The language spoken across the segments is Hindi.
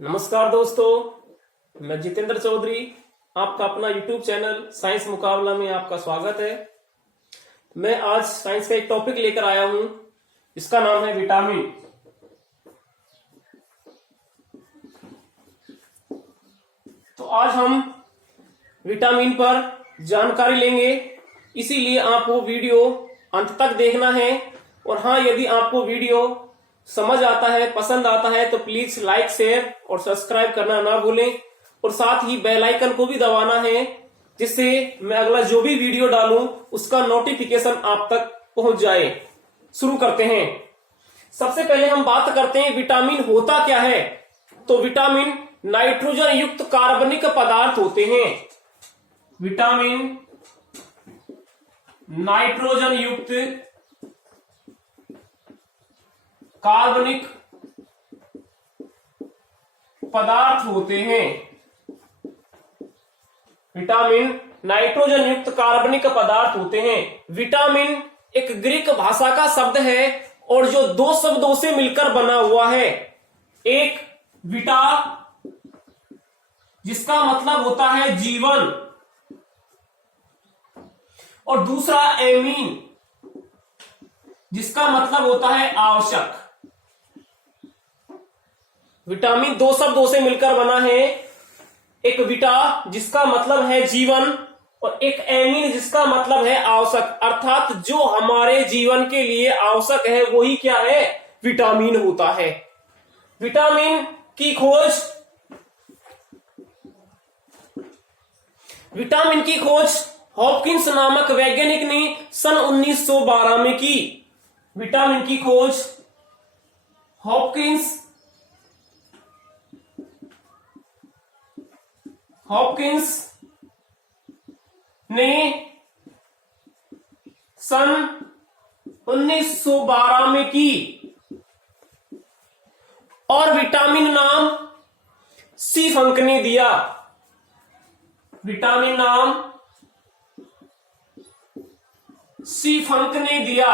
नमस्कार दोस्तों, मैं जितेंद्र चौधरी। आपका अपना YouTube चैनल साइंस मुकाबला में आपका स्वागत है। मैं आज साइंस का एक टॉपिक लेकर आया हूं, इसका नाम है विटामिन। तो आज हम विटामिन पर जानकारी लेंगे, इसीलिए आपको वीडियो अंत तक देखना है। और हाँ, यदि आपको वीडियो समझ आता है, पसंद आता है तो प्लीज लाइक, शेयर और सब्सक्राइब करना ना भूलें। और साथ ही बेल आइकन को भी दबाना है, जिससे मैं अगला जो भी वीडियो डालूं उसका नोटिफिकेशन आप तक पहुंच जाए। शुरू करते हैं। सबसे पहले हम बात करते हैं विटामिन होता क्या है। तो विटामिन नाइट्रोजन युक्त कार्बनिक पदार्थ होते हैं। विटामिन नाइट्रोजन युक्त कार्बनिक पदार्थ होते हैं। विटामिन नाइट्रोजन युक्त कार्बनिक पदार्थ होते हैं। विटामिन एक ग्रीक भाषा का शब्द है और जो दो शब्दों से मिलकर बना हुआ है। एक विटा, जिसका मतलब होता है जीवन, और दूसरा एमीन, जिसका मतलब होता है आवश्यक। विटामिन दो शब्दों से मिलकर बना है। एक विटा, जिसका मतलब है जीवन, और एक एमीन, जिसका मतलब है आवश्यक। अर्थात जो हमारे जीवन के लिए आवश्यक है वही क्या है, विटामिन होता है। विटामिन की खोज हॉपकिंस नामक वैज्ञानिक ने सन 1912 में की। विटामिन की खोज हॉपकिंस ने सन 1912 में की, और विटामिन नाम सी फंक ने दिया। विटामिन नाम सी फंक ने दिया।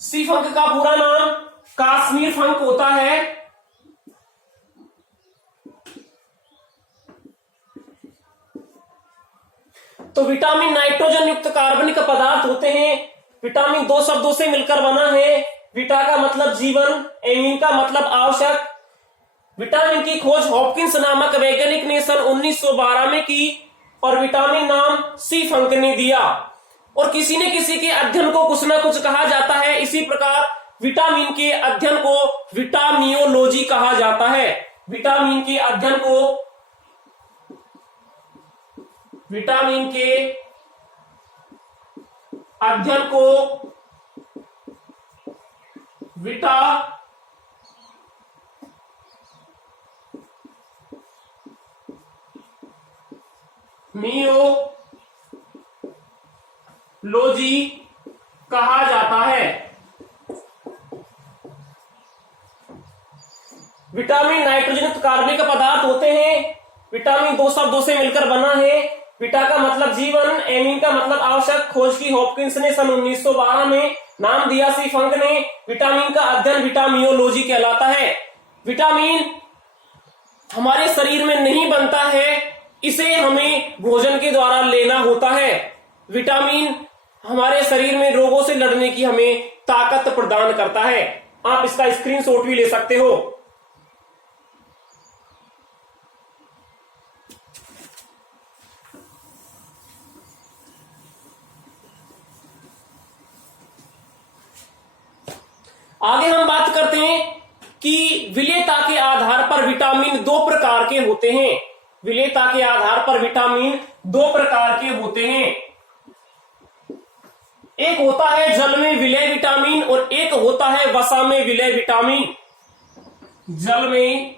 सी फंक का पूरा नाम कश्मीर फंक होता है। तो विटामिन नाइट्रोजन युक्त कार्बनिक पदार्थ होते हैं। विटामिन दो शब्दों से मिलकर बना है। विटा का मतलब जीवन, एमीन का मतलब आवश्यक। विटामिन की खोज हॉपकिंस नामक वैज्ञानिक ने सन 1912 में की, और विटामिन नाम सी फंक ने दिया। और किसी न किसी के अध्ययन को कुछ ना कुछ कहा जाता है। इसी प्रकार विटामिन के अध्ययन को विटामियोलॉजी कहा जाता है। विटामिन के अध्ययन को विटामियोलॉजी कहा जाता है। विटामिन नाइट्रोजन कार्बनिक पदार्थ होते हैं। विटामिन दो शब्दों से मिलकर बना है। विटा का मतलब जीवन, एमीन का मतलब आवश्यक। खोज की हॉपकिंस ने सन 1912 में, नाम दिया सी फंक ने। विटामिन का अध्ययन विटामियोलॉजी कहलाता है। विटामिन हमारे शरीर में नहीं बनता है, इसे हमें भोजन के द्वारा लेना होता है। विटामिन हमारे शरीर में रोगों से लड़ने की हमें ताकत प्रदान करता है। आप इसका स्क्रीनशॉट भी ले सकते हो। आगे हम बात करते हैं कि विलेयता के आधार पर विटामिन दो प्रकार के होते हैं। विलेयता के आधार पर विटामिन दो प्रकार के होते हैं। एक होता है जल में विलय विटामिन, और एक होता है वसा में विलय विटामिन। जल में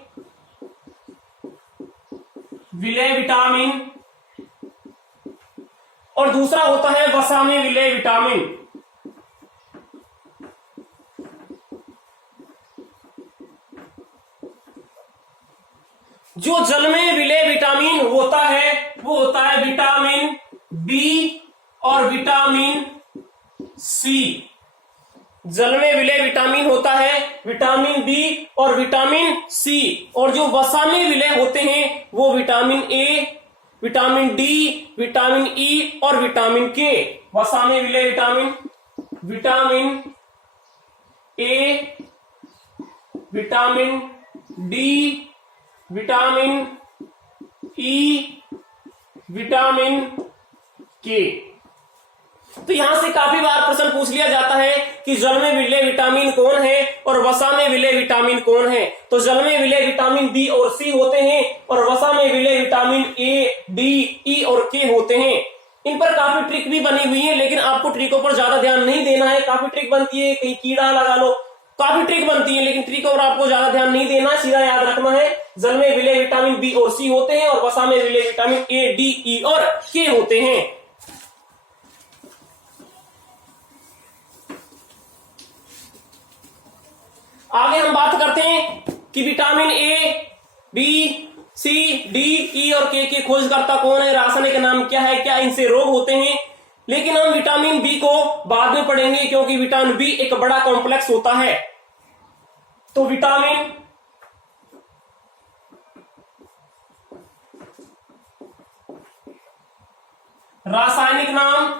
विलय विटामिन और दूसरा होता है वसा में विलय विटामिन। जो जल में विलय विटामिन होता है वो होता है विटामिन बी और विटामिन सी। जल में विलय विटामिन होता है विटामिन बी और विटामिन सी, और जो वसा में विलय होते हैं वो vitamin A, vitamin D, vitamin E और विटामिन के। वसा में विलय vitamin vitamin A, vitamin D, vitamin E, vitamin के। तो यहां से काफी बार प्रश्न पूछ लिया जाता है कि जल में विलय विटामिन कौन है और वसा में विलय विटामिन कौन है। तो जल में विलय विटामिन बी और सी होते हैं और वसा में विलय विटामिन ए, डी, ई और के होते हैं। इन पर काफी ट्रिक भी बनी हुई है, लेकिन आपको ट्रिकों पर ज्यादा ध्यान नहीं देना है। काफी ट्रिक बनती है, कहीं कीड़ा लगा लो, काफी ट्रिक बनती है, लेकिन ट्रिकों पर आपको ज्यादा ध्यान नहीं देना, सीधा याद रखना है जल में विलय विटामिन बी और सी होते हैं और वसा में विलय विटामिन ए, डी, ई और के होते हैं। आगे हम बात करते हैं कि vitamin A, B, C, D, E और के खोजकर्ता कौन है, रासायनिक नाम क्या है, क्या इनसे रोग होते हैं। लेकिन हम विटामिन बी को बाद में पढ़ेंगे, क्योंकि विटामिन बी एक बड़ा कॉम्प्लेक्स होता है। तो विटामिन रासायनिक नाम,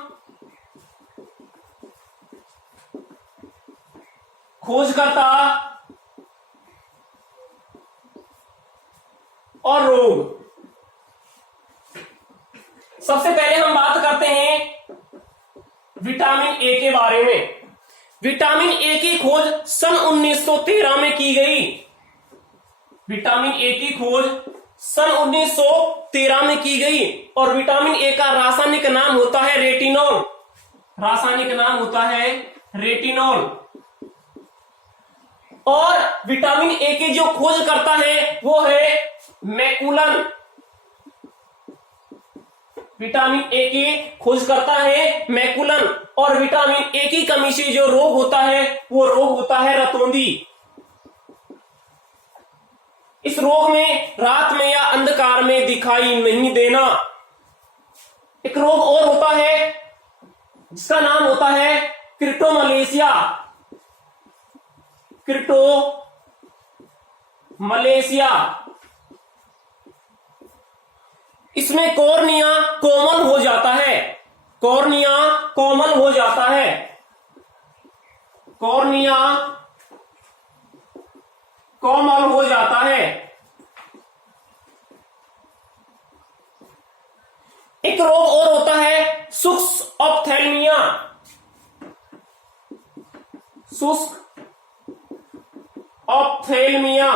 खोजकर्ता और रोग। सबसे पहले हम बात करते हैं विटामिन ए के बारे में। विटामिन ए की खोज सन 1913 में की गई। विटामिन ए की खोज सन 1913 में की गई और विटामिन ए का रासायनिक नाम होता है रेटिनॉल। रासायनिक नाम होता है रेटिनॉल। और विटामिन ए के जो खोज करता है वो है मैकुलन। विटामिन ए के खोज करता है मैकुलन। और विटामिन ए की कमी से जो रोग होता है वो रोग होता है रतौंधी। इस रोग में रात में या अंधकार में दिखाई नहीं देना। एक रोग और होता है जिसका नाम होता है क्रिप्टोमलेशिया। क्रिप्टोमलेशिया। इसमें कॉर्निया कोमल हो जाता है। कॉर्निया कोमल हो जाता है। कॉर्निया कोमल हो जाता है। एक रोग और होता है शुष्क ऑप्थेल्मिया। शुष्क ऑप्थेल्मिया।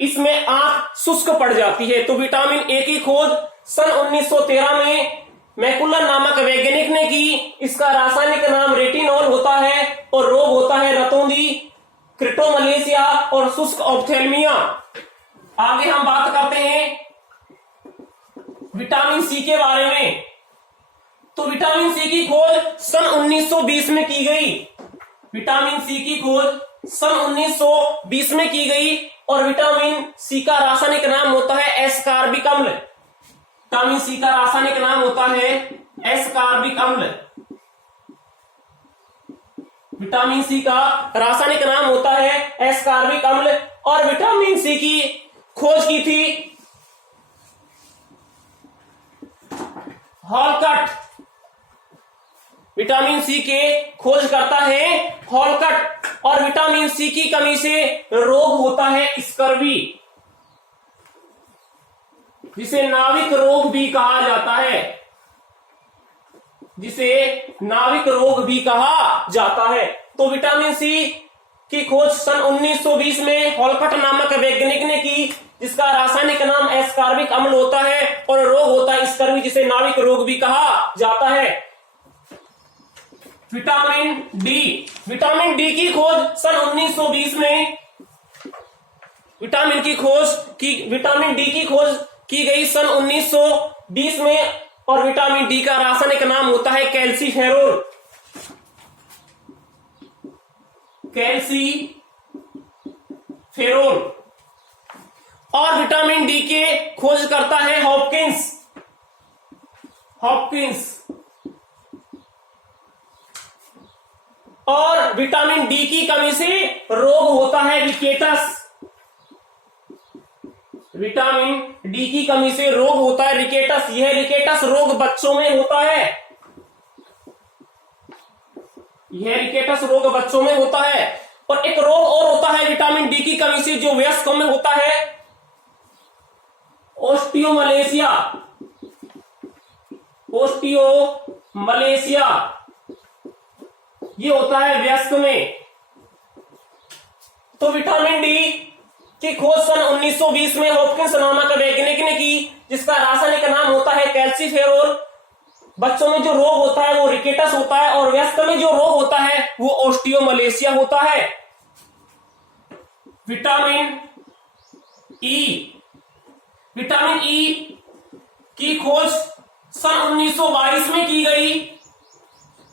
इसमें आंख शुष्क पड़ जाती है। तो विटामिन ए की खोज सन 1913 में मैकुलन नामक वैज्ञानिक ने की। इसका रासायनिक नाम रेटिनॉल होता है और रोग होता है रतौंधी, क्रिप्टोमलेशिया और शुष्क ऑप्थेल्मिया। आगे हम बात करते हैं विटामिन सी के बारे में। तो विटामिन सी की खोज सन 1920 में की गई। विटामिन सी की खोज सन 1920 में की गई और विटामिन सी का रासायनिक नाम होता है एस्कॉर्बिक अम्ल। विटामिन सी का रासायनिक नाम होता है एस्कॉर्बिक अम्ल। विटामिन सी का रासायनिक नाम होता है एस्कॉर्बिक अम्ल। और विटामिन सी की खोज की थी हॉलकट। विटामिन सी के खोज करता है हॉलकट। और विटामिन सी की कमी से रोग होता है स्कर्वी, जिसे नाविक रोग भी कहा जाता है। जिसे नाविक रोग भी कहा जाता है। तो विटामिन सी की खोज सन 1920 में हॉलकट नामक वैज्ञानिक ने की, जिसका रासायनिक नाम एस्कॉर्बिक अम्ल होता है और रोग होता है स्कर्वी, जिसे नाविक रोग भी कहा जाता है। Vitamin D. विटामिन डी की खोज सन 1920 में विटामिन डी की खोज की गई सन 1920 में और विटामिन डी का रासायनिक नाम होता है कैल्सीफेरोल। कैल्सीफेरोल। और विटामिन डी के खोज करता है हॉपकिंस। और विटामिन डी की कमी से रोग होता है रिकेटस। विटामिन डी की कमी से रोग होता है रिकेटस। यह रिकेटस रोग बच्चों में होता है। यह रिकेटस रोग बच्चों में होता है। और एक रोग और होता है विटामिन डी की कमी से जो वयस्कों में होता है, ओस्टियोमलेशिया। ओस्टियोमलेशिया ये होता है वयस्क में। तो विटामिन डी की खोज सन 1920 में हॉपकिंस नामक वैज्ञानिक ने की, जिसका रासायनिक नाम होता है कैल्सीफेरोल। बच्चों में जो रोग होता है वो रिकेटस होता है और वयस्क में जो रोग होता है वो ओस्टियोमलेशिया होता है। विटामिन ई की खोज सन 1922 में की गई।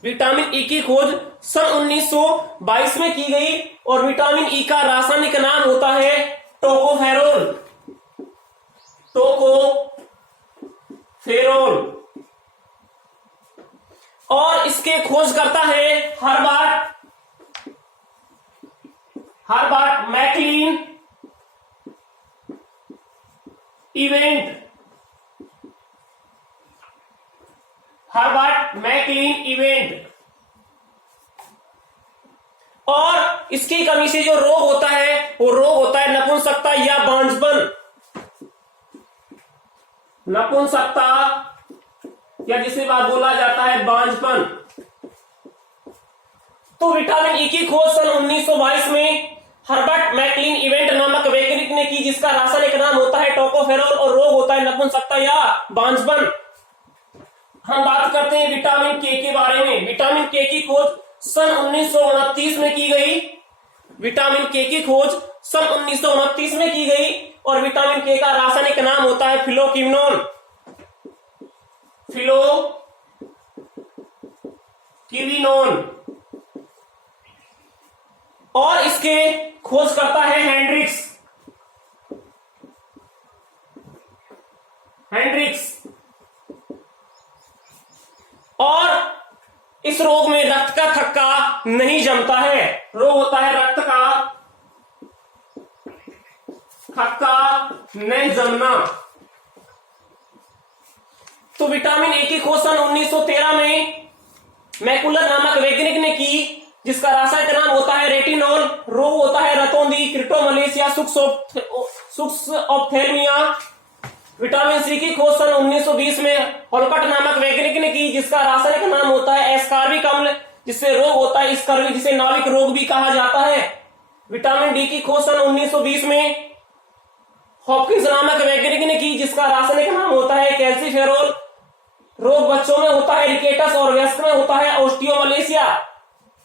विटामिन ई की खोज सन 1922 में की गई और विटामिन ई का रासायनिक नाम होता है टोकोफेरोल। टोकोफेरोल। और इसके खोज करता है हर्बर्ट मैकलीन इवेंट। और इसकी कमी से जो रोग होता है वो रोग होता है नपुंसकता या बांझपन। नपुंसकता या जिसे बात बोला जाता है बांझपन। तो विटामिन ई की खोज सन 1922 में हर्बर्ट मैकलीन इवेंट नामक वैज्ञानिक ने की, जिसका रासायनिक नाम होता है टोकोफेरोल और रोग होता है नपुंसकता या बांझपन। हम बात करते हैं विटामिन के बारे में। विटामिन के की खोज सन 1929 में की गई। विटामिन के की खोज सन 1929 में की गई और विटामिन के का रासायनिक नाम होता है फिलोक्विनोन। और इसके खोज करता है हेंड्रिक्स। और इस रोग में रक्त का थक्का नहीं जमता है। रोग होता है रक्त का थक्का नहीं जमना। तो विटामिन ए की खोज सन 1913 में मैकुलर नामक वैज्ञानिक ने की, जिसका रासायनिक नाम होता है रेटिनॉल। रोग होता है रतौंधी, क्रिप्टोमलेशिया, सुक्स ऑप्थेल्मिया। विटामिन सी की खोज सन 1920 में होलकट नामक वैज्ञानिक ने की, जिसका रासायनिक नाम होता है एस्कार्बिक अम्ल, जिससे रोग होता है स्कर्वी, जिसे नाविक रोग भी कहा जाता है। विटामिन डी की खोज सन 1920 में हॉपकिंस नामक वैज्ञानिक ने की, जिसका रासायनिक नाम होता है कैल्सीफेरोल। रोग बच्चों में होता है रिकेटस और वयस्क में होता है ओस्टियोमलेशिया।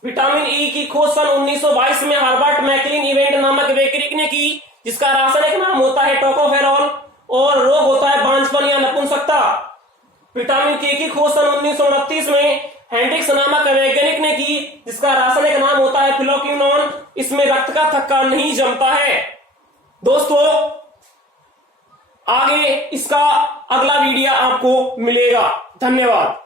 विटामिन ई की खोज सन 1922 में हर्बर्ट मैकलीन इवेंट नामक वैज्ञानिक ने की, जिसका रासायनिक नाम होता है टोकोफेरोल और रोग होता है बांझपन या नपुंसकता। विटामिन के की खोज सन 1929 में हेंड्रिक्स नामक वैज्ञानिक ने की, जिसका रासायनिक नाम होता है फिलोक्विनोन। इसमें रक्त का थक्का नहीं जमता है। दोस्तों, आगे इसका अगला वीडियो आपको मिलेगा। धन्यवाद।